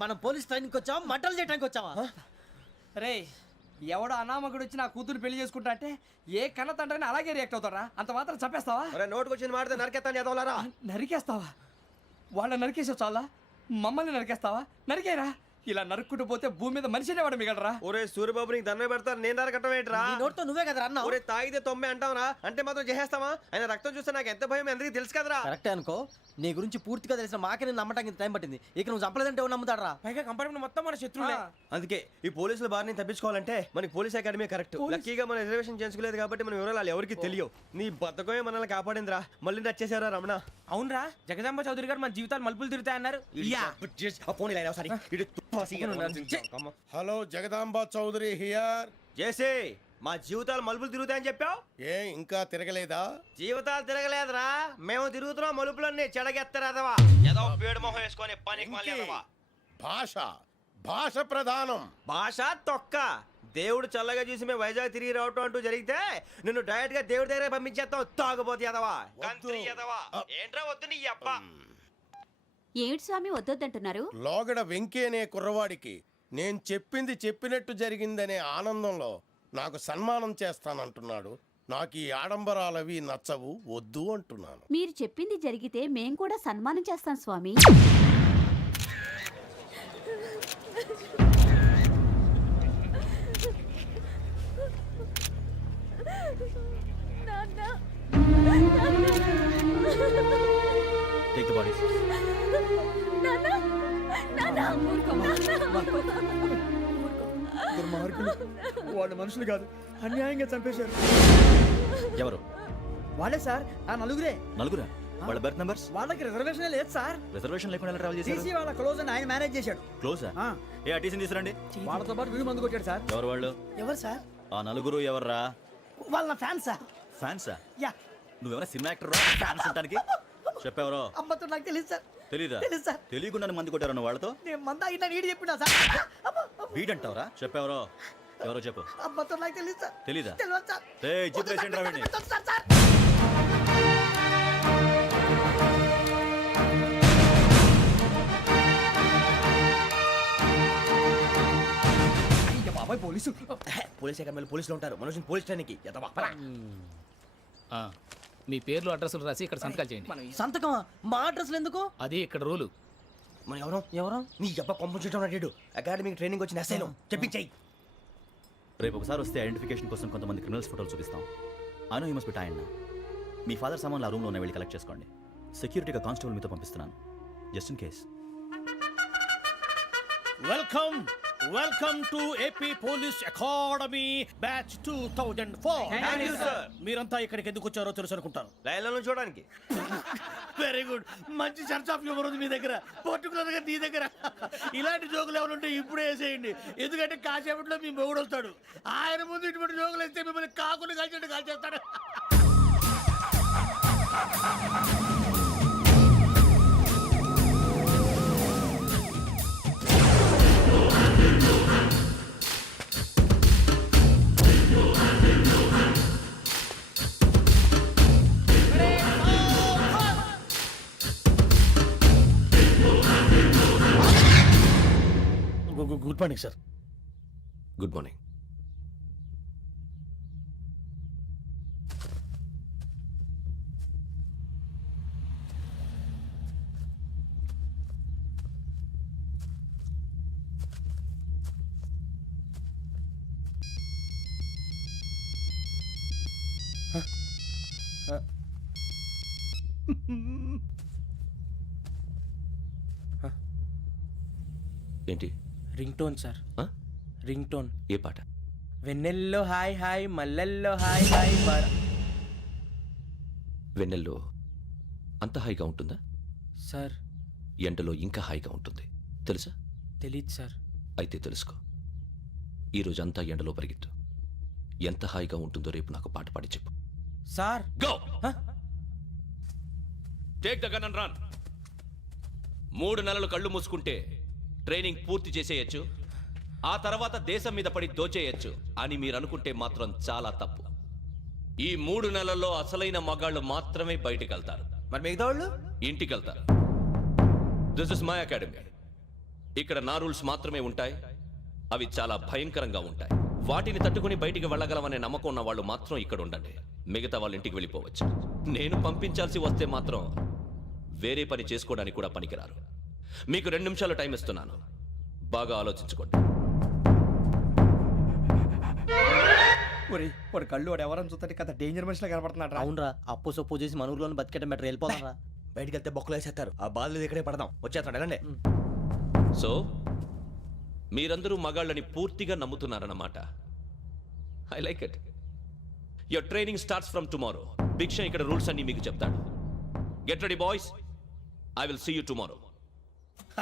మనం police training వచ్చావా మంటలు చేయడానికి వచ్చావా? రే ఎవడో అనామకుడు వచ్చి నా కూతురు పెళ్లి చేసుకుంటా అంటే ఏ కన్న తండ్రిని అలాగే రియాక్ట్ అవుతారా? అంత మాత్రం చంపేస్తావా? నోటుకు వచ్చింది మాడితే నరికేస్తాను చదవాలరా. నరికేస్తావా? వాళ్ళని నరికేసావు చాలా, మమ్మల్ని నరికేస్తావా? నరికేరా. ఇలా నరుక్కుంటూ పోతే భూమి మీద మనిషినే వాడు మిగలరా. ఒరే సూర్యబాబు నీకు దండం పెడతాను, నేను నరకటం ఏంట్రా? నోట్తో నువ్వే కదా అన్నా. ఒరే తాగితే తొమ్మే అంటావురా, అంటే మాత్రం చేసేస్తావా? ఆయన రక్తం చూస్తే నాకు ఎంత భయం అందరికీ తెలుసు కదరా. కరెక్టే అనుకో, నీ గురించి పూర్తిగా తెలిసిన మాకే నేను నమ్మటానికి టైం పట్టింది. ఇక నువ్వు చంపలేదంటే ఎవరు నమ్ముతాడరా? పైగా కంపార్ట్మెంట్ మొత్తం మన శత్రువులే. అందుకే ఈ పోలీసుల బారిని తప్పించుకోవాలంటే మనకి పోలీస్ అకాడమీ కరెక్ట్. లక్కీగా మనం రిజర్వేషన్ చేసుకోలేదు కాబట్టి మనం వివరాలు ఎవరికి తెలియవు. నీ బతకమే మనల్ని కాపాడిందిరా. మళ్ళీ నచ్చేసారా రమణ? అవునరా, జగదాంబ చౌదరి గారు మన జీవితాలు మలుపులు తిరుగుతాయన్నారు. Hello, Jagadamba Chowdary here. జేసే మా జీవితాలు మలుపులు తిరుగుతాయని చెప్పావు, ఏ ఇంకా తిరగలేదా? జీవితాలు తిరగలేదురా, మేము తిరుగుతున్నాం మలుపులన్నీ. చెడగెత్తరాదవా ఏదో పేడు మొహం వేసుకొని పనికి మళ్ళీ భాష భాష ప్రధానం. భాష తొక్క. దేవుడు చల్లగా చూసి మేము వైజాగ్ తిరిగి రావటం అంటూ జరిగితే నిన్ను డైరెక్ట్ గా దేవుడి దగ్గర పంపించేస్తాం. తాగబోతు ఎదవా, కంత్రి ఎదవా. ఏంట్రా వద్దు నీ అప్ప. ఏమిటి స్వామి వద్దొద్దంటున్నారు? లోగడ వెంకీ అనే కుర్రవాడికి నేను చెప్పింది చెప్పినట్టు జరిగిందనే ఆనందంలో నాకు సన్మానం చేస్తానంటున్నాడు. నాకు ఈ ఆడంబరాలవి నచ్చవు, వద్దు అంటున్నాను. మీరు చెప్పింది జరిగితే మేం కూడా సన్మానం చేస్తాం స్వామి. Take the bodies. వాళ్ళు మనుషులు కాదు, అన్యాయంగా చంపేశారు. ఎవరు? వాళ్ళే సార్, ఆ నలుగురే. నలుగురా? వాళ్ళ బర్త్ నంబర్స్? వాళ్ళకి రిజర్వేషన్ లేదు సార్. రిజర్వేషన్ లేకుండా ట్రావెల్ చేశారు? టీసీ వాళ్ళ క్లోజ్ అని ఆయన మేనేజ్ చేశాడు. క్లోజా? ఏ టీసీని తీసురండి. వాళ్ళతో పాటు వీడు మందు కొట్టాడు సార్. ఎవరు వాళ్ళు? ఎవరు సార్? ఆ నలుగురు ఎవర్రా? వాళ్ళ ఫ్యాన్స్ సార్. ఫ్యాన్సా? యా. నువ్వెవరా సినిమా యాక్టర్ ఫ్యాన్స్ అంటానికి? చెప్పెవరో? అమ్మతో నాకు తెలియదు సార్. తెలీదా? తెలుసు సార్. తెలియకుండా మంది కొట్టారు వాళ్ళతో? నేను మంద అయినా నీడి చెప్పినా సార్. వీడంటావరా? చెప్పెవరో? ఎవరో చెప్పు. అమ్మతో నాకు తెలియదు సార్. తెలీదా? తెలియదు సార్. చెప్పేసి రావండి. పోలీసు పోలీస్ అకాడమీలో పోలీసులు ఉంటారు. మనుషులు పోలీస్ ట్రైనింగ్ ఎదవా. మీ పేర్లు అడ్రస్లు రాసి ఇక్కడ సంతకాలు చేయండి. సంతకం? మా అడ్రస్లు ఎందుకు? అది ఇక్కడ రూలు. మనం ఎవరు నీ అబ్బా పంపించడం అడిగాడు. అకాడమిక్ ట్రైనింగ్ వచ్చిన అసలు చెప్పించాయి. రేపు ఒకసారి వస్తే ఐడెంటిఫికేషన్ కోసం కొంతమంది క్రిమినల్స్ ఫోటోలు చూపిస్తాం. I know you must be tired now. Me father సామాన్లు ఆ రూమ్లో ఉన్న వెళ్ళి కలెక్ట్ చేసుకోండి. సెక్యూరిటీగా కానిస్టేబుల్ మీతో పంపిస్తున్నాను, just in case. Welcome to AP police academy batch 2004. మీరంతా ఇక్కడికి ఎందుకు వచ్చారో తెలుసు అనుకుంటాను. లైన్లను చూడడానికి. వెరీ గుడ్, మంచి సెన్స్ ఆఫ్ హ్యూమర్ ఉంది మీ దగ్గర, పర్టికులర్ గా నీ దగ్గర. ఇలాంటి జోకులు ఏమైనా ఉంటే ఇప్పుడే వేసేయండి, ఎందుకంటే కాసేపట్లో మీ మొగుడు వస్తాడు. ఆయన ముందు ఇటువంటి జోకులు వేస్తే మిమ్మల్ని కాకులు కాల్చేట్టు కాల్చేస్తాడు. Good morning sir. Good morning. ఏంటి? Ring tone sir. Ring tone. ఏ పాట? వెన్నెల్లో హాయ్ హాయ్, మల్లెల్లో హాయ్ హాయ్. వెన్నెల్లో అంత హాయిగా ఉంటుందా సార్? ఎండలో ఇంకా హాయిగా ఉంటుంది తెలుసా? తెలీదు సార్. అయితే తెలుసుకో. ఈరోజు అంతా ఎండలో పరిగెత్తు. ఎంత హాయిగా ఉంటుందో రేపు నాకు పాట పాడి చెప్పు. Sir go. Take the gun and run. 3 నెలలు కళ్ళు మూసుకుంటే ట్రైనింగ్ పూర్తి చేసేయచ్చు, ఆ తర్వాత దేశం మీద పడి దోచేయచ్చు అని మీరు అనుకుంటే మాత్రం చాలా తప్పు. ఈ 3 నెలల్లో అసలైన మగాళ్ళు మాత్రమే బయటికి వెళ్తారు. మరి మిగతా వాళ్ళు ఇంటికి వెళ్తారు. This is my academy. ఇక్కడ నా రూల్స్ మాత్రమే ఉంటాయి. అవి చాలా భయంకరంగా ఉంటాయి. వాటిని తట్టుకుని బయటికి వెళ్ళగలమనే నమ్మకం ఉన్న వాళ్ళు మాత్రం ఇక్కడ ఉండండి. మిగతా వాళ్ళ ఇంటికి వెళ్ళిపోవచ్చు. నేను పంపించాల్సి వస్తే మాత్రం వేరే పని చేసుకోవడానికి కూడా పనికిరారు. మీకు 2 నిమిషాలు టైం ఇస్తున్నాను. బాగా ఆలోచించుకోండి. వాడు కళ్ళు వాడు ఎవరని చూస్తే కదా డేంజర్ మనిషిలో కనపడుతున్నాడు రా. అవునరా, అప్పు సొప్పు చేసి మన ఊర్లో బతికేయడం బెటర్. వెళ్ళిపోతాం రా. బయటికి వెళ్తే బొక్కలు వేసేస్తారు. ఆ బాధలు ఇక్కడే పడదాం. వచ్చేస్తాడు వెళ్ళండి. సో మీరందరూ మగాళ్ళని పూర్తిగా నమ్ముతున్నారన్నమాట. I like it. Your training starts from tomorrow. Bhiksha ఇక్కడ రూల్స్ అన్ని మీకు చెప్తాడు. Get ready boys. I will see you tomorrow.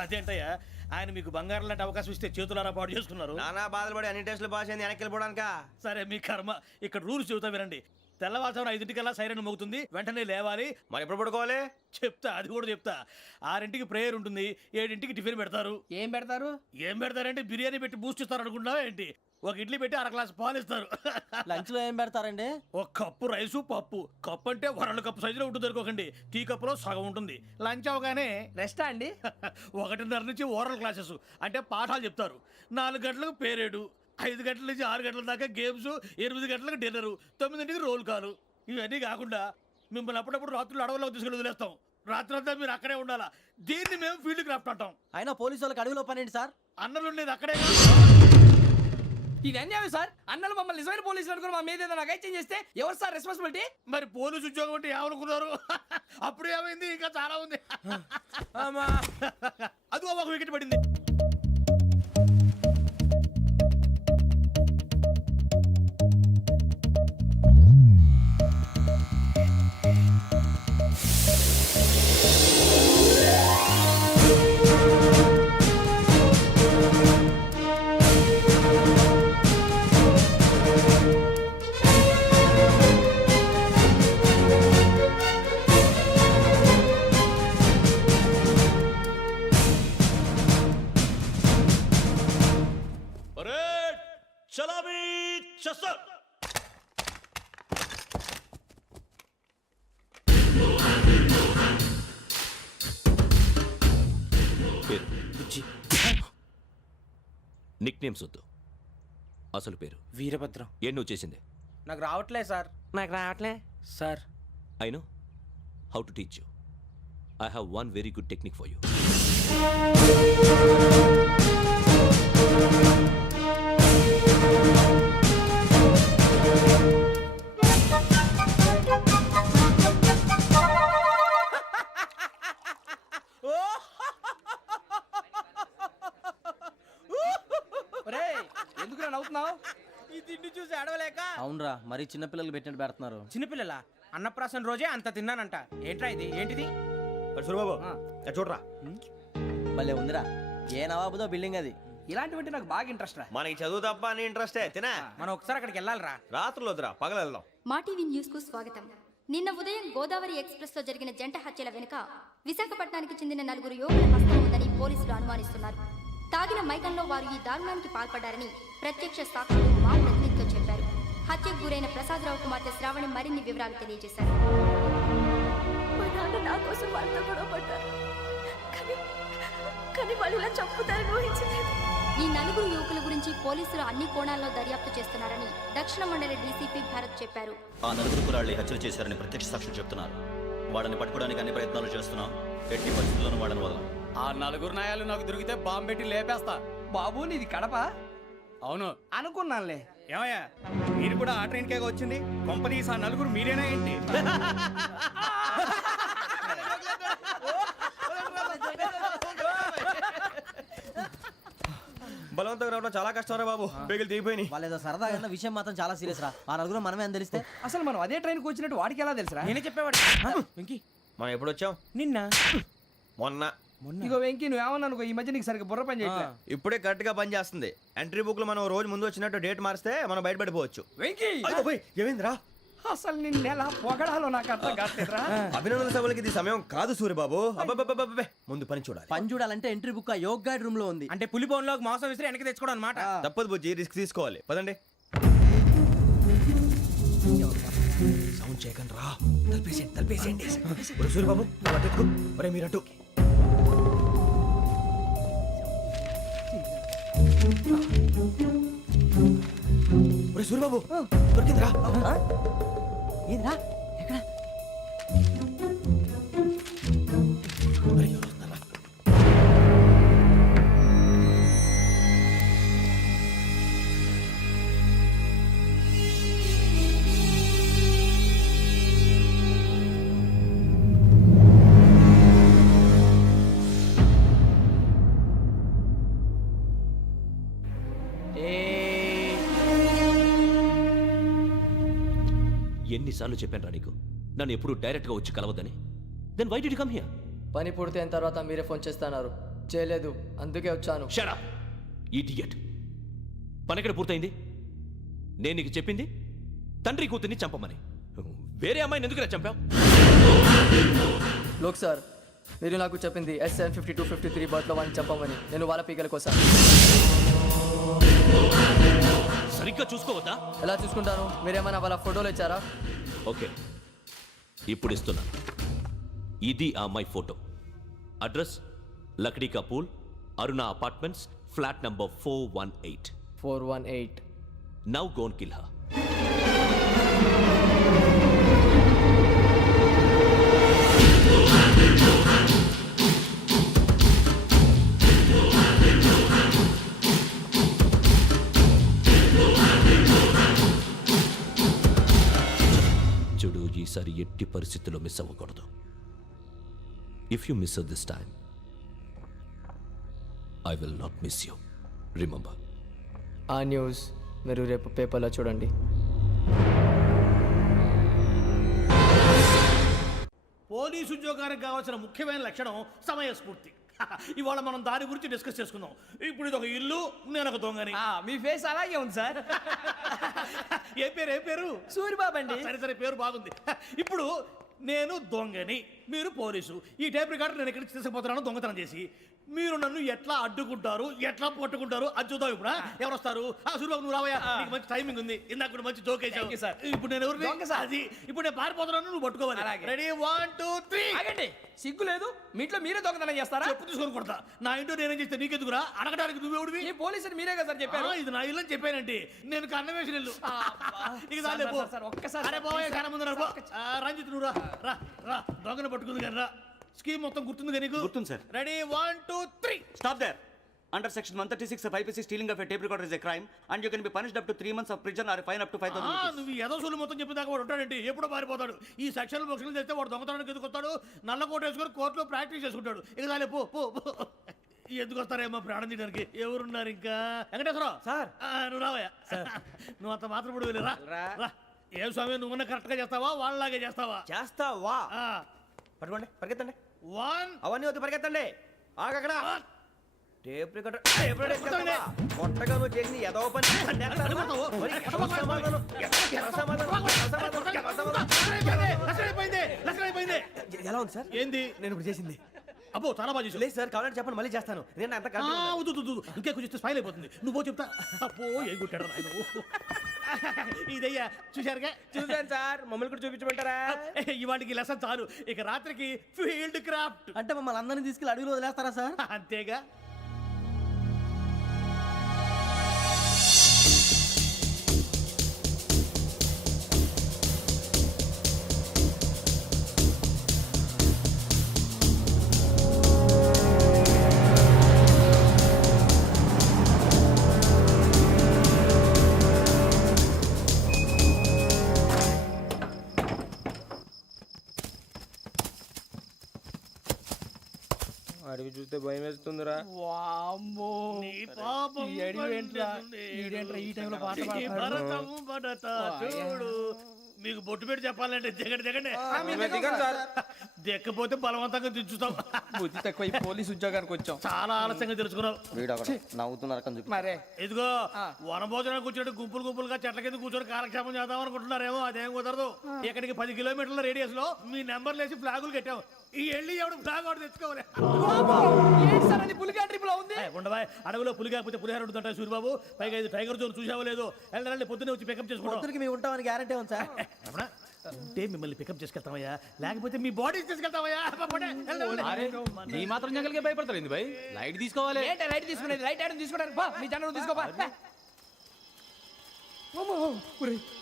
అదేంటయ్యా, ఆయన మీకు బంగారం లాంటి అవకాశం ఇస్తే చేతులారా పాటు చేసుకున్నారు. నానా బాధలు పడి అన్ని టెస్టులు పాస్ అయింది వెనక్కి వెళ్ళిపోవడానికా? సరే మీ కర్మ. ఇక్కడ రూల్స్ చెబుతా వినండి. తెల్లవారుజామున 5 సైరన్ మోగుతుంది, వెంటనే లేవాలి. మరి ఎప్పుడు పడుకోవాలి? చెప్తా, అది కూడా చెప్తా. 6 ప్రేయర్ ఉంటుంది, 7 టిఫిన్ పెడతారు. ఏం పెడతారు? ఏం పెడతారంటే బిర్యానీ పెట్టి బూస్ట్ ఇస్తారు అనుకుంటున్నావా ఏంటి? ఒక ఇడ్లీ పెట్టి 1 గ్లాస్ పాలు ఇస్తారు. లంచ్ లో ఏం పెడతారండి? ఒక కప్పు రైసు పప్పు. కప్పు అంటే 1/2 కప్పు సైజులో ఉంటుంది అనుకోకండి. టీ కప్పులో సగం ఉంటుంది. లంచ్ అవగానే రెస్టా అండి? 1:30 నుంచి ఓరల్ క్లాసెస్ అంటే పాఠాలు చెప్తారు. 4 గంటలకు పేరేడు, 5 గంటల నుంచి 6 గంటల దాకా గేమ్స్, 8 గంటలకు డిన్నరు, 9 రోల్ కాలు. ఇవన్నీ కాకుండా మిమ్మల్ని అప్పుడప్పుడు రాత్రులు అడవుల్లో తీసుకెళ్ళి వదిలేస్తాం. రాత్రంతా మీరు అక్కడే ఉండాలా. దీన్ని మేము ఫీల్డ్ క్రాఫ్ట్ అంటాం. అయినా పోలీసు వాళ్ళకి అడవిలో పని ఏంటి సార్? అన్నలు ఉండేది అక్కడే. ఇది అన్యాయం సార్. అన్నలు మమ్మల్ని నిజమైన పోలీసులు అనుకుని మా మీద ఏదైనా అగైత్యం చేస్తే ఎవరు సార్ రెస్పాన్సిబిలిటీ? మరి పోలీసు ఉద్యోగం అంటే ఏమనుకున్నారు? అప్పుడు ఏమైంది? ఇంకా చాలా ఉంది. అదిగో ఒక వికెట్ పడింది. పరేడ్ చలామీ చసర్. పేరు నిక్ నేమ్స్ వద్దు. అసలు పేరు వీరభద్రం. ఏం నువ్వు చేసింది? నాకు రావట్లే సార్. నాకు రావట్లే sir. I know how to teach you. I have one very good technique for you. ఎందుకు నవ్వుతున్నావు? ఈ తిండి చూసి అడవలేక. అవునరా, మరి చిన్నపిల్లలు పెట్టినట్టు పెడుతున్నారు. చిన్నపిల్లల అన్నప్రాసన రోజే అంత తిన్నానంట. ఏంట్రా ఇది? ఏంటిది? సూరిబాబు చూడరా. భలే ఉందిరా. ఏ నవాబుదో బిల్డింగ్ అది. ఇలాంటివంటే నాకు బాగా ఇంట్రెస్ట్ రా. మనకి చదువు తప్ప అని ఇంట్రెస్టే. తినా మనం ఒకసారి అక్కడికి వెళ్ళాలిరా. రాత్రులు వద్దురా, పగలు వెళ్దాం. మా టీవీ న్యూస్ కు స్వాగతం. నిన్న ఉదయం గోదావరి ఎక్స్ప్రెస్ లో జరిగిన జంట హత్యల వెనుక విశాఖపట్నానికి చెందిన 4 యువకుల హస్తం ఉందని పోలీసులు అనుమానిస్తున్నారు. తాగిన మైకంలో వారు ఈ దారుణానికి పాల్పడ్డారని ప్రత్యక్ష సాక్షులు మా ప్రతినిధితో చెప్పారు. హత్యకు గురైన ప్రసాదరావు కుమార్తె శ్రావణి మరిన్ని వివరాలు తెలియజేశారు. మా నాన్న నా కోసం వాళ్ళతో గొడవ పడ్డారు. కానీ వాళ్ళు ఇలా చంపుతారని ఊహించలేదు. ఈ 4 యువకుల గురించి పోలీసులు అన్ని కోణాల్లో దర్యాప్తు చేస్తున్నారని దక్షిణ మండలి డీసీపీ భరత్ చెప్పారు. ఆ 4 కుర్రాళ్ళు హత్యలు చేశారని ప్రత్యక్ష సాక్షులు చెప్తున్నారు. వాళ్ళని పట్టుకోవడానికి అన్ని ప్రయత్నాలు చేస్తున్నాం. ఎట్టి పరిస్థితుల్లోనూ వాళ్ళని వదలం. ఆ 4 నాయాలు నాకు దొరికితే బాంబు పెట్టి లేపేస్తా. బాబు నీది కడప? అవును. అనుకున్నానులే. ఏమయ్యా, మీరు కూడా ఆ ట్రైన్ కేగా వచ్చింది? కంపెనీస్ ఆ 4 మీరేనా ఏంటి? బలవంతంగా రావడం చాలా కష్టం రా బాబు. పేగులు దిగిపోయినాయి. వాళ్ళు ఏదో సరదాగా అన్న విషయం మాత్రం చాలా సీరియస్ రా. ఆ 4 మనమే అని తెలిస్తే. అసలు మనం అదే ట్రైన్కి వచ్చినట్టు వాడికి ఎలా తెలుసురా? నేనే చెప్పేవాడు. వెంకీ, మనం ఎప్పుడు వచ్చాం? నిన్న మొన్న. ఇగో వెంకీ, నువ్వేమన్నా అనుకో, ఈ మధ్య నీకు సరిగ్గా బుర్ర పని చేయట్లేదు. ఇప్పుడే కరెక్ట్ గా పని చేస్తుంది. ఎంట్రీ బుక్ లో మనం రోజు ముందు వచ్చినట్టు డేట్ మారిస్తే మనం బయటపడిపోవచ్చు. వెంకీ, ఏమైందిరా? అసలు నిన్న ఎలా పొగడాలో నాకు అర్థం కావట్లేదురా. అభినందన సభలకి ఇది సమయం కాదు సూర్యబాబు. అబ్బబ్బబ్బబ్బబ్బే, ముందు పని చూడాలి. పని చూడాలంటే ఎంట్రీ బుక్ ఆ యోగ్ గైడ్ రూమ్ లో ఉంది. అంటే పులి బోన్లోకి మాంసం విసిరి వెనక్కి తెచ్చుకోవడం అనమాట. తప్పదు బుజ్జి, రిస్క్ తీసుకోవాలి. పదండి. సౌండ్ చేయకండి రా. తలపేసేయండి. సూర్యబాబు, ఒరే మీరు అటు. ఒరే సూరిబాబు దొరికిందిరా. ఏంద్రా ఎక్కడ అరే, ఎవరు వస్తున్నారా? ఎన్నిసార్లు చెప్పాను నీకు నన్ను ఎప్పుడు డైరెక్ట్గా వచ్చి కలవద్దని. Then why did you come here? పని పూర్తయిన తర్వాత మీరే ఫోన్ చేస్తున్నారు. చేయలేదు, అందుకే వచ్చాను. Shut up idiot. పని ఎక్కడ పూర్తయింది? నేను నీకు చెప్పింది తండ్రి కూతుర్ని చంపమని. వేరే అమ్మాయిని ఎందుకు చంపావు? లోక్ సార్, మీరు నాకు చెప్పింది SN 5253 బర్త్లో వాడిని చంపమని. నేను వాళ్ళ పీకల కోసం. సరిగ్గా చూసుకోవద్దా? ఎలా చూసుకుంటాను? మీరేమైనా వాళ్ళ ఫోటోలు ఇచ్చారా? ఓకే, ఇప్పుడు ఇస్తున్నా. ఇది ఆ అమ్మాయి ఫోటో. అడ్రస్ లక్డీ కా pool, Aruna apartments, flat number 418. 418. Now go and kill her. చూడు, ఈసారి ఎట్టి పరిస్థితుల్లో మిస్ అవ్వకూడదు. If you miss this time I will not miss you. Remember. ఆ న్యూస్ మీరు రేపు పేపర్లో చూడండి. పోలీసు ఉద్యోగానికి కావాల్సిన ముఖ్యమైన లక్షణం సమయస్ఫూర్తి. ఇవాళ మనం దాని గురించి డిస్కస్ చేసుకుందాం. ఇప్పుడు ఇది ఒక ఇల్లు, నేను ఒక దొంగని. మీ ఫేస్ అలాగే ఉంది సార్. ఏ పేరు సూరిబాబు అండి. సరే పేరు బాగుంది. ఇప్పుడు నేను దొంగని, మీరు పోలీసు. ఈ టైప్ రికార్డు నేను ఎక్కడికి తీసుకుపోతున్నాను దొంగతనం చేసి. మీరు నన్ను ఎట్లా అడ్డుకుంటారు, ఎట్లా పట్టుకుంటారు అది చూద్దాం. ఇప్పుడు ఎవరు వస్తారు? సూరిబాబు నువ్వు రావయ్యా, నీకు మంచి టైమింగ్ ఉంది. ఇందాక కూడా మంచి జోక్ వేసావు సార్. ఇప్పుడు నేను ఎవరు? అది ఇప్పుడు నేను పారిపోతున్నాను, నువ్వు పట్టుకోవాలి. రెడీ 1 2 3. ఆగండి, సిగ్గు లేదు? మీ ఇంట్లో మీరే దొంగతనం చేస్తారా? చెప్పు తీసుకొని కొడతా. నా ఇంట్లో నేనేం చేస్తే నీకెందుకురా? అడగడానికి నువ్వెవడివి? ఈ పోలీసులు మీరే కదా సార్ చెప్పారు. ఇది నా ఇల్లు అని చెప్పానంటే నేను కన్నవేసిన ఇల్లు. ఇక చాలే పో. సార్, ఒక్కసారి అరే పోయే కన్న ముందు రా. రంజిత్ నువ్వు రా రా రా. దొంగను పట్టుకుంది కానీ రా. స్కీమ్ మొత్తం గుర్తుంది నీకు? గుర్తుంది sir. Ready 1 2 3. Stop there. Under section 136 of IPC, stealing of a tape recorder is a crime and you can be punished up to 3 months of prison or a fine up to 5,000 rupees. నువ్వు ఎదసూలు మొత్తం చెప్పిన దాకా వాడు ఉంటాడండి. ఎప్పుడో పారిపోతాడు. ఈ section బొక్షన్లు చేస్తే వాడు దొంగతనానికి ఎందుకు వస్తాడు? నల్ల కోట వేసుకొని కోర్టులో ప్రాక్టీస్ చేసుకుంటాడు. ఇక చాలే పో పో పో. ఎందుకు వస్తారేమో ప్రాణం తీయడానికి. ఎవరున్నారు ఇంకా? వెంకటేశ్వరరావు సార్. నువ్వు రావయ్యా. నువ్వు అంత మాత్రం ఇప్పుడు వెళ్ళి రా రా. ఏం స్వామి, నువ్వన్నా కరెక్ట్ గా చేస్తావా వాళ్ళలాగే చేస్తావా? చేస్తావా? పట్టుకోండి, పరిగెత్తండి. 1 అవన్నీ వద్దు, పరిగెత్తండి. ఆగక్కడ. టేప్ రికార్డర్ కొట్టగా నువ్వు చేసిన ఎదవ పని. ఎలా ఉంది సార్? ఏంది నేను ఇప్పుడు చేసింది? అబ్బో చాలా బాగా చేసావు. లేదు సార్, కావాలంటే చెప్పండి, మళ్ళీ చేస్తాను. నేను అంత ఇంకే కొంచెం స్పైల్ అయిపోతుంది. నువ్వు చెప్తా. అబ్బో ఏ గుట్టాడు నాయన. ఇదయ్యా చూశారుగా? చూసాను సార్. మమ్మల్ని కూడా చూపించమంటారా? ఇవాటికి లెసన్ చాలు. ఇక రాత్రికి ఫీల్డ్ క్రాఫ్ట్. అంటే మమ్మల్ని అందరినీ తీసుకెళ్ళి అడుగులో వదిలేస్తారా సార్? అంతేగా. అడిగి చూస్తే భయం వేస్తుందిరా. వామ్మో, నీ పాపం ఈ అడివి ఏంట్రా? ఈడేంట్రా ఈ టైంలో పాట పాడుతున్నాడు? భరతం భరత చూడు. మీకు బొట్టు పెట్టి చెప్పాలంటే దిగండి దిగండి. దిక్కపోతే బలవంతంగా దించుతాం. బుద్ధి తక్కువ, ఈ పోలీస్ ఉద్యోగానికి వచ్చాం. చాలా ఆలస్యంగా తెలుసుకున్నావు. నవ్వుతున్నారు. మరే ఇదిగో వనభోజనానికి కూర్చోటి గుంపులు గుంపులుగా చెట్ల కింద కూర్చొని కాలక్షేపం చేద్దాం అనుకుంటున్నారేమో. అదేం కుదరదు. ఇక్కడికి 10 కిలోమీటర్ల రేడియస్ లో మీ నెంబర్లు వేసి ఫ్లాగులు కట్టాం. ఈ వెళ్ళి ఎవడు ఫ్లాగ్ ఆర్డర్ తెచ్చుకోవాలి. పులిగా ట్రిప్ లో ఉంది. ఉండవా, అడవిలో పులి కాకపోతే పులిహార ఉంటుంటా సూరిబాబు. పైగా ఇది టైగర్ జోన్ చూసావో లేదో. వెళ్ళండి పొద్దున్నే వచ్చి పికప్ చేసుకోవడం. మేము ఉంటామని గ్యారంటీ ఉంది సార్. ఉంటే మిమ్మల్ని పికప్ చేసుకెళ్తామయ్యా, లేకపోతే మీ బాడీ తీసుకెళ్తామయ్యా. నీ మాత్రం జంగల్కే భయపడతారు ఏంది భయ్? లైట్ తీసుకోవాలి. ఏంటి లైట్ తీసుకునేది? లైట్ ఆడని తీసుకోవడానికి బా, నీ జనరు తీసుకోబా.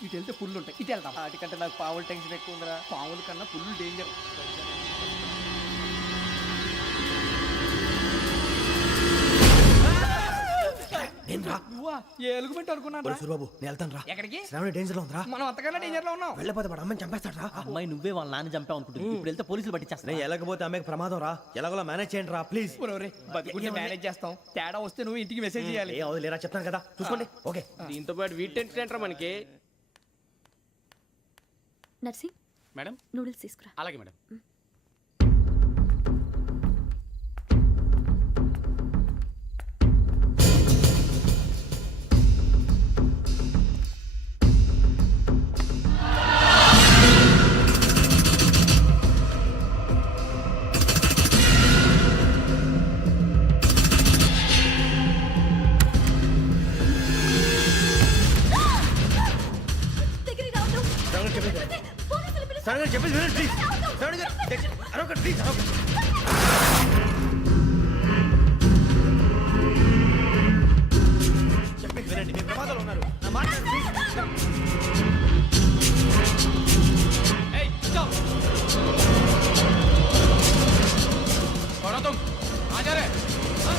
ఇటు వెళ్తే పుల్లు ఉంటాయి, ఇటు వెళ్తాం. వాటికంటే నాకు పావుల టెన్షన్ ఎక్కువ ఉందిరా. పాముల కన్నా పుల్లు డేంజర్. నువ్వా? ఏ ఎలుగుబెట్టి అనుకున్నాను. బాబు నేను వెళ్తాను రా. ఎక్కడికి? శ్రావణి డేంజర్ లో ఉందిరా. మనం అంతకన్నా డేంజర్ లో ఉన్నాం. వెళ్ళపోతే వాడు అమ్మని చంపేస్తాడు రా. అమ్మాయి నువ్వే వాళ్ళ నాన్న చంపావు అనుకుంటుంది. ఇప్పుడు వెళ్తే పోలీసులు పట్టించేస్తా. ఎలాగపోతే అమ్మాయికి ప్రమాదం రా. ఎలాగోలా మేనేజ్ చేయండి రా ప్లీజ్. బతుకుంటే మేనేజ్ చేస్తాం. తేడా వస్తే నువ్వు ఇంటికి మెసేజ్ చేయాలి. ఏ అవును లేరా చెప్తాను కదా చూసుకోండి. ఓకే దీంతో పాటు వీటి టెన్షన్ ఏంట్రా మనకి? నర్సి మేడం నూడిల్స్ తీసుకురా. అలాగే మేడం. దగ్గరికి రావద్దు. పోలీసులు పిలుస్తారు. చెప్పేసి వినండి ప్లీజ్. అరొకటి ప్లీజ్ చెప్పేసి వినండి. మీరు ప్రమాదాలు ఉన్నారు. నా మాట ప్లీజ్. ఏయ్ चुप कौन हो तुम? कहाँ जा रहे? हाँ?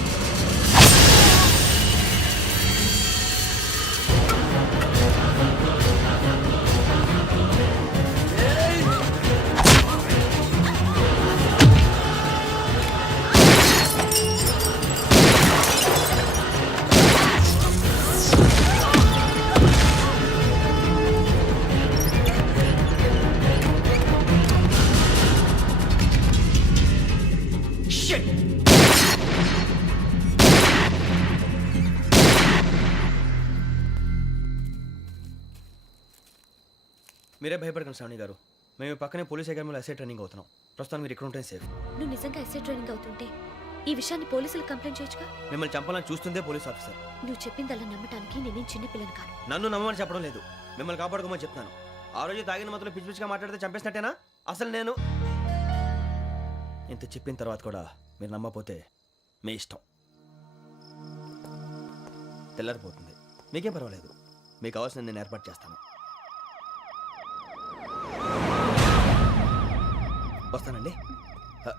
మీరే భయపడకండి శ్రావణి గారు. మేము పక్కనే పోలీస్ అకాడమీలో ఎస్ఐ ట్రైనింగ్ అవుతున్నాం. ప్రస్తుతం మీరు ఇక్కడ ఉంటే సేఫ్. నువ్వు నిజంగా ఎస్ఐ ట్రైనింగ్ అవుతుంటే ఈ విషయాన్ని పోలీసులకు కంప్లైంట్ చేయొచ్చుగా. మిమ్మల్ని చంపాలని చూస్తుందే పోలీస్ ఆఫీసర్. నువ్వు చెప్పిందల్లా నమ్మటానికి నేనేం చిన్నపిల్లని కాను. నన్ను నమ్మమని చెప్పడం లేదు, మిమ్మల్ని కాపాడుకోమని చెప్తాను. ఆ రోజు తాగిన మొత్తం పిచ్చి పిచ్చిగా మాట్లాడితే చంపేసినట్టేనా? అసలు నేను ఇంత చెప్పిన తర్వాత కూడా మీరు నమ్మపోతే మీ ఇష్టం. తెల్లారిపోతుంది, మీకేం పర్వాలేదు. మీకు కావాల్సిన నేను ఏర్పాటు చేస్తాను. వస్తానండి.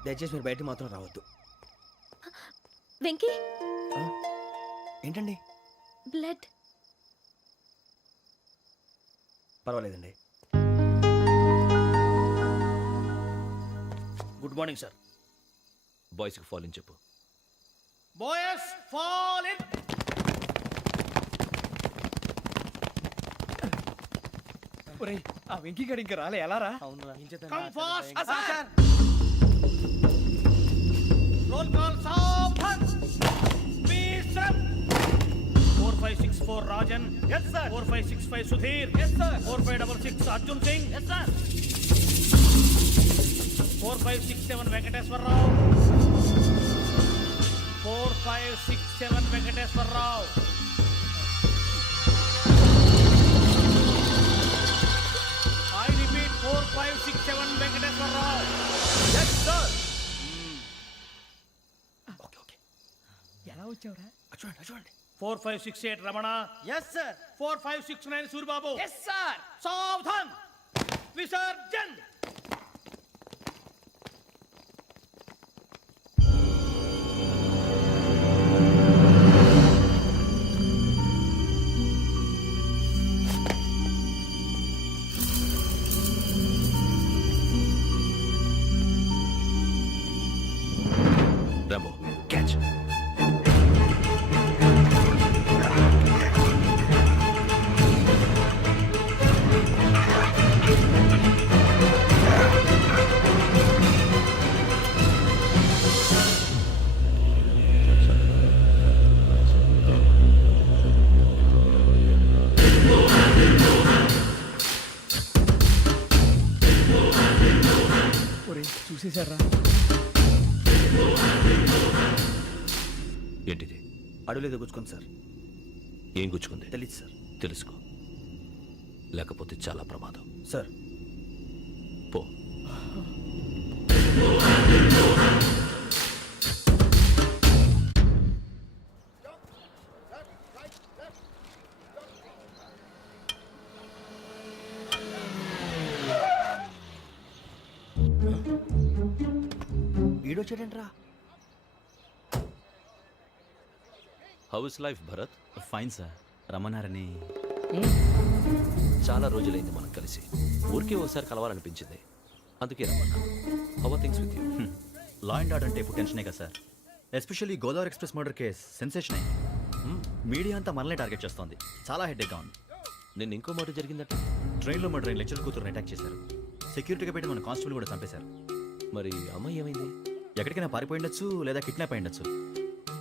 దయచేసి మీరు బయటికి మాత్రం రావద్దు. వెంకీ ఏంటండి? బ్లడ్. పర్వాలేదండి. Good morning sir. బాయ్స్కి ఫాల్ ఇన్ చెప్పు. Boys fall in. ఒరేయ్ ఆ వెంకీ గడి ఇంకా రాలే, ఎలా రా? Come fast sir. Roll call సావధాన్. Speed up. 4564 Rajan. yes sir. 4565 Sudheer. yes sir. 4566 Arjun Singh. yes sir. 4567 Venkateswararao. 4567 Venkateswararao. I repeat 4567 Venkateswararao. yes sir. Okay okay. ఎలా వచ్చావురా? చూడండి చూడండి. 4568 Ramana. yes sir. 4569 Suribabu. Yes sir. సావధాన్. విసర్జన్. Rambo catch. ఒరేయ్ చూసేశారా? ఏంటిది? అడవిలో గుచ్చుకుంది సార్. ఏం గుచ్చుకుంది? తెలీదు సార్. తెలుసుకో, లేకపోతే చాలా ప్రమాదం. సార్ ఈడొచ్చాడేంట్రా? How is life Bharat? Fine sir, రమ్మన్నారని. చాలా రోజులైంది మనం కలిసి. ఊరికే ఒకసారి కలవాలనిపించింది, అందుకే రమ్మన్నా. How are things with you? Law and order అంటే ఇప్పుడు టెన్షనే కదా sir. Especially Godavari express murder case sensation అయింది. మీడియా అంతా మనల్ని టార్గెట్ చేస్తోంది. చాలా హెడ్ఏక్గా ఉంది. నిన్న ఇంకో మాట జరిగిందట. ట్రైన్లో మర్డర్ అయిన లెక్చరర్ కూతురుని అటాక్ చేశారు. సెక్యూరిటీగా పెట్టి మన కానిస్టేబుల్ కూడా చంపేశారు. మరి అమ్మాయి ఏమైంది? ఎక్కడికైనా పారిపోయి ఉండొచ్చు, లేదా కిడ్నాప్ అయి ఉండొచ్చు.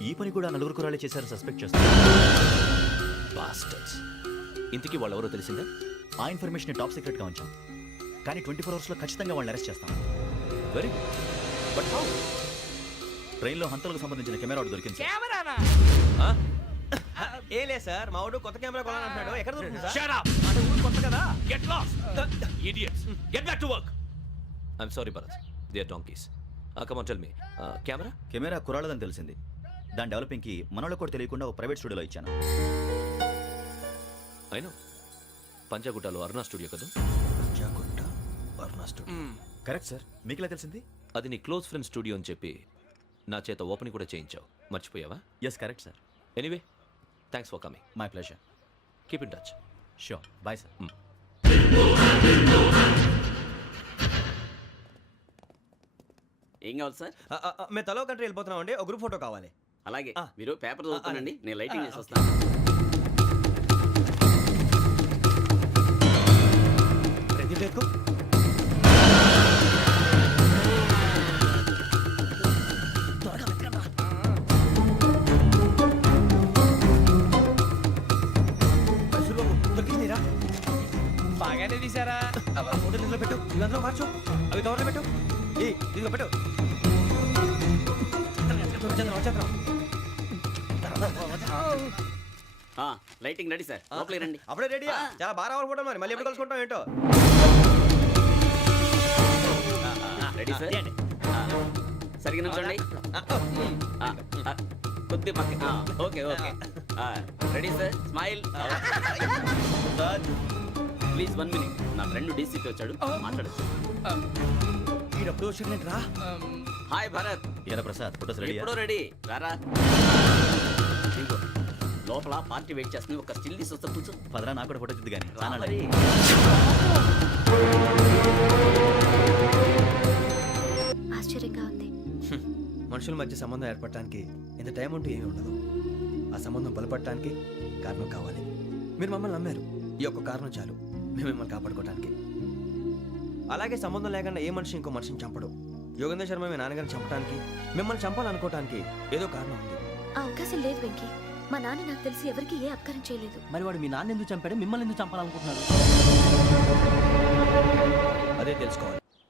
ఈ పని కూడా నలుగురు కురాలే చేశారు సస్పెక్ట్ చేస్తారు. బాస్టర్స్. ఇంతకీ వాళ్ళెవరో తెలిసిందా? ఆ ఇన్ఫర్మేషన్ టాప్ సీక్రెట్గా ఉంచాం, కానీ 24 అవర్స్లో ఖచ్చితంగా వాళ్ళని అరెస్ట్ చేస్తాం. Very but how? ట్రైన్లో హంతలకు సంబంధించిన కెమెరా ఒకటి దొరికింది సార్. కెమెరానా? ఏ లే సార్, మా వాడు కొత్త కెమెరా కొనాలంటున్నాడు. ఎక్కడ దొరుకుతుంది సార్? Shut up! అంటే ఊరు కొత్త కదా. Get lost! Idiots! Get back to work! I'm sorry, Bharat. They are donkeys. Come on, tell me. Camera? Camera కురాలదని తెలిసింది. దాని డెవలపింగ్కి మనలో కూడా తెలియకుండా ఒక ప్రైవేట్ స్టూడియోలో ఇచ్చాను. I know. పంజాగుట్టలో అరుణా స్టూడియో కదా? పంజాగుట్ట వర్ణ స్టూడియో. Correct sir. మీకు ఇలా తెలిసింది? అది నీ క్లోజ్ ఫ్రెండ్ స్టూడియో అని చెప్పి నా చేత ఓపెన్ కూడా చేయించావు. మర్చిపోయావా? Yes correct sir. Anyway, thanks for coming. My pleasure. Keep in touch. Sure. Bye sir. ఏం కావాలి సార్? మేము తలో కంట్రీ వెళ్ళిపోతున్నాం అండి. ఒక గ్రూప్ ఫోటో కావాలి. అలాగే, ఆ. మీరు పేపర్ చదువుతానండి, అలాగే. నేను లైటింగ్ చేసి వస్తాను. రెడీ ఎక్కు. దొరికిందిరా. బాగానే తీసారా? ఫోటో ఇందులో పెట్టు, ఇవంతా మార్చు, అవి కవర్లో పెట్టు. ఇదిగో పెట్టు. లైటింగ్ రెడీ సార్, లోపలికి రండి. అప్పుడే రెడీ? చాలా బాగా రావాలి ఫోటో. మరి మళ్ళీ ఎప్పుడు కలుసుకుంటాం ఏంటో. Ready sir. సరిగ్గా నుంచోండి. కొద్ది పక్క. Okay okay. Ready sir. Smile. Please 1 minute. నా ఫ్రెండ్ డీసీపీ వచ్చాడు, మాట్లాడచ్చు. ఈడప్పుడు వచ్చిందంటరా. హాయ్ భరత్. ఏరా ప్రసాద్, ఫోటోస్ రెడీ? ఎప్పుడో రెడీ. రారా. ఇదిగో, లోపల పార్టీ వెయిట్ చేస్తుంది. ఒక స్టిల్ తీసి వస్తా, కూర్చో. పదరా, నాకు కూడా ఫోటో చూద్దు కానీ. రా మరి. ఆశ్చర్యంగా ఉంది. మనుషుల మధ్య సంబంధం ఏర్పడటానికి ఇంత టైం ఉంటూ ఏమీ ఉండదు. ఆ సంబంధం బలపడటానికి కారణం కావాలి. మీరు మమ్మల్ని నమ్మారు, ఈ ఒక్క కారణం చాలు మేము మిమ్మల్ని కాపాడుకోవడానికి. అలాగే సంబంధం లేకుండా ఏ మనిషి ఇంకో మనిషిని చంపడు. యోగేంద్ర శర్మ మీ నాన్నగారిని చంపడానికి, మిమ్మల్ని చంపాలనుకోవటానికి ఏదో కారణం ఉంది. ఆ అవకాశం లేదు వెంకీ. మా నాన్న నాకు తెలిసి ఎవరికి ఏ అపకారం చేయలేదు. మరి వాడు మీ నాన్న ఎందుకు చంపాడు, మిమ్మల్ని ఎందుకు చంపాలనుకుంటున్నాడు? అదే తెలుసుకోవాలి.